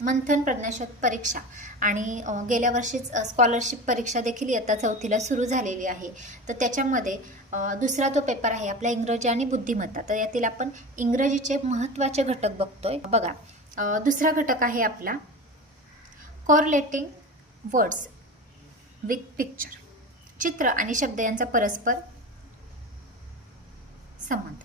मंथन प्रज्ञाशोध परीक्षा आणि गेल्या वर्षीच स्कॉलरशिप परीक्षा देखील इयत्ता 4थीला सुरू झालेली आहे. तर त्याच्यामध्ये दुसरा तो पेपर आहे आपला इंग्रजी आणि बुद्धिमत्ता. तर यातील आपण इंग्रजीचे महत्त्वाचे घटक बघतोय. बघा, दुसरा घटक आहे आपला कोरिलेटिंग वर्ड्स विथ पिक्चर. चित्र आणि शब्द यांचा परस्पर संबंध.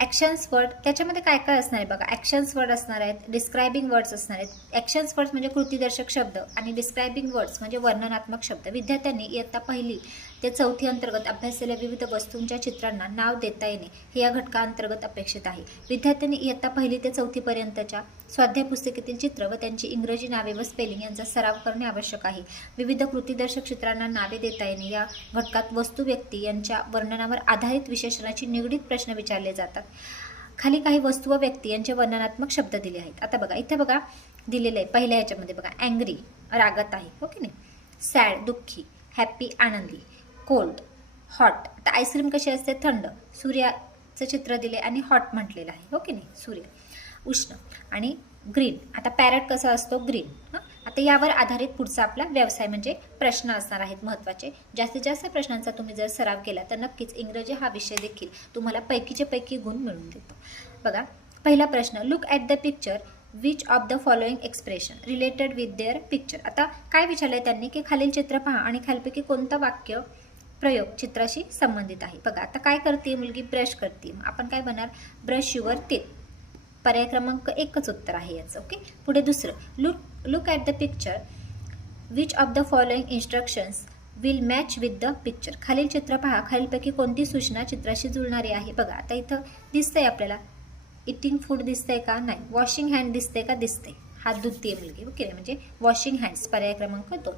ॲक्शन्स वर्ड, त्याच्यामध्ये काय काय असणार आहे बघा. ॲक्शन्स वर्ड असणार आहेत, डिस्क्रायबिंग वर्ड्स असणार आहेत. ॲक्शन्स वर्ड्स म्हणजे कृतीदर्शक शब्द आणि डिस्क्रायबिंग वर्ड्स म्हणजे वर्णनात्मक शब्द. विद्यार्थ्यांनी इयत्ता 1ली ते 4थी अंतर्गत अभ्यासलेल्या विविध वस्तूंच्या चित्रांना नाव देता येणे हे या घटकाअंतर्गत अपेक्षित आहे. विद्यार्थ्यांनी इयत्ता 1ली ते 4थी पर्यंतच्या स्वाध्याय पुस्तिकेतील चित्र व त्यांची इंग्रजी नावे व स्पेलिंग यांचा सराव करणे आवश्यक आहे. विविध कृतीदर्शक चित्रांना नावे देता येणे या घटकात वस्तू, व्यक्ती यांच्या वर्णनावर आधारित विशेषणाची निगडीत प्रश्न विचारले जातात. खाली काही वस्तू व व्यक्ती यांचे वर्णनात्मक शब्द दिले आहेत. आता बघा, इथे बघा दिलेलं आहे पहिल्या ह्याच्यामध्ये बघा, अँग्री रागात आहे, हो की नाही. सॅड दुःखी, हॅप्पी आनंदी, कोल्ड हॉट. आता आईस्क्रीम कशी असते थंड. सूर्याचं चित्र दिले आणि हॉट म्हटलेलं आहे, हो की नाही, सूर्य. उष्ण आणि ग्रीन. आता पॅरट कसा असतो, ग्रीन. आता यावर आधारित पुढचा आपला व्यवसाय म्हणजे प्रश्न असणार आहेत महत्त्वाचे. जास्तीत जास्त प्रश्नांचा तुम्ही जर सराव केला तर नक्कीच इंग्रजी हा विषय देखील तुम्हाला पैकीचे पैकी गुण मिळवून देतो. बघा, पहिला प्रश्न, look at the picture which of the following expression related with their picture. आता काय विचारलंय त्यांनी की खालील चित्र पहा आणि खालीलपैकी कोणतं वाक्य प्रयोग चित्राशी संबंधित आहे. बघा, आता काय करते मुलगी, ब्रश करते. आपण काय बनणार, ब्रश युअर टीथ. पर्याय क्रमांक 1च उत्तर आहे याचं. ओके. पुढे दुसरं, look at the picture which of the following instructions will match with the picture. खालील चित्र पहा, खालीलपैकी कोणती सूचना चित्राशी जुळणारी आहे. बघा, आता इथं दिसतंय आपल्याला इटिंग फूड दिसतंय का, नाही. वॉशिंग हँड दिसतंय का, दिसतंय. हात धुतीये मुलगी, ओके, म्हणजे वॉशिंग हँड्स. पर्याय क्रमांक 2.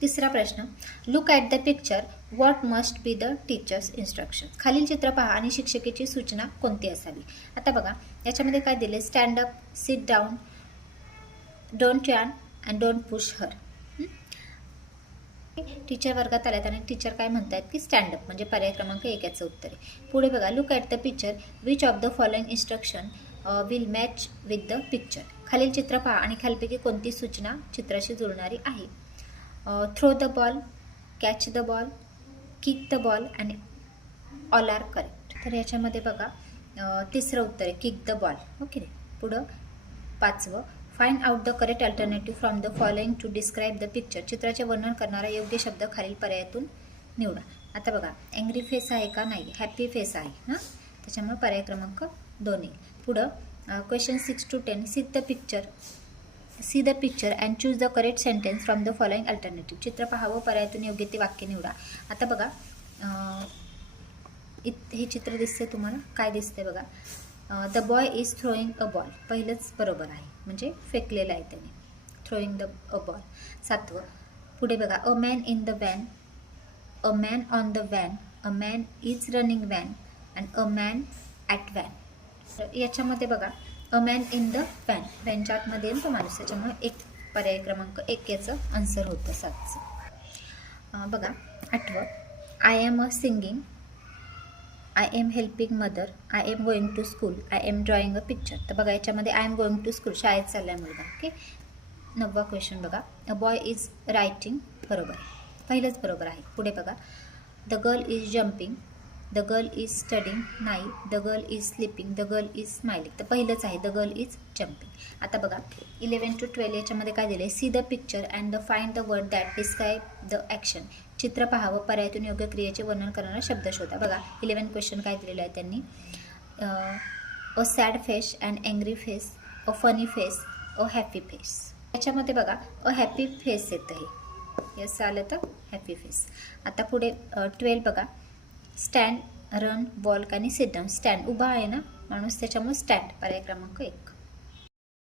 तिसरा प्रश्न, look at the picture what must be the teachers instruction. खालील चित्र पहा आणि शिक्षकेची सूचना कोणती असावी. आता बघा, याच्यामध्ये काय दिले, stand up, sit down, don't run and don't push her. Teacher वर्गात आल्यात आणि टीचर काय म्हणतात की स्टँड अप, म्हणजे पर्याय क्रमांक 1 याचं उत्तर आहे. पुढे बघा, look at the picture which of the following instruction will match with the picture. खालील चित्र पहा आणि खालीलपैकी कोणती सूचना चित्राशी जुळणारी आहे. Throw the ball, catch the ball, kick the ball आणि ऑल आर करेक्ट. तर याच्यामध्ये बघा तिसरं उत्तर आहे किक द बॉल, ओके. पुढं 5वं, find out the correct alternative from the following to describe the picture. चित्राचे वर्णन करणारा योग्य शब्द खालील पर्यायातून निवडा. आता बघा, अँग्री फेस आहे का, नाही. हॅपी फेस आहे, हां, त्याच्यामुळे पर्याय क्रमांक 2 येईल. पुढं question 6 to 10, see the picture and choose the correct sentence from the following alternative. चित्र पाहावं, पर्यायातून योग्य ते वाक्य निवडा. आता बघा, हे चित्र दिसते तुम्हाला, काय दिसते बघा, the boy is throwing a ball. पहिलंच बरोबर आहे, म्हणजे फेकलेलं आहे त्याने, थ्रोईंग द अ बॉल. 7वं, पुढे बघा, a man in the van, a man on the van, a man is running van and a man at van. याच्यामध्ये बघा, a man in the van, व्हॅनच्या आतमध्ये येईल तो माणूस, त्याच्यामुळे 1 पर्याय क्रमांक 1 याचं आन्सर होतं 7चं. बघा, 8वं, I am a singing, I am helping mother, I am going to school, I am drawing a picture. तर बघा, याच्यामध्ये I am going to school, शाळेत चाललाय मुलगा, ओके. 9वा क्वेश्चन बघा, अ बॉय इज रायटिंग, बरोबर आहे, पहिलंच बरोबर आहे. पुढे बघा, the girl is jumping, the girl is studying, नाही. The girl is sleeping, the girl is smiling. तर पहिलंच आहे, द गर्ल इज जम्पिंग. आता बघा, 11 to 12 याच्यामध्ये काय दिलं आहे, see the picture and the find the word that describe the action. चित्र पाहावं, पर्यायातून योग्य क्रियेचे वर्णन करणारा शब्द शोधा. बघा, 11 क्वेश्चन काय दिलेलं आहे त्यांनी, a sad face and angry face, a funny face, a happy face. याच्यामध्ये बघा, अ हॅपी फेस येतं, हे यस आलं तर हॅपी फेस. आता पुढे 12 बघा, स्टँड, रन, वॉक आणि सिट डाऊन. स्टँड उभा आहे ना माणूस, त्याच्यामुळे स्टँड, पर्याय क्रमांक 1.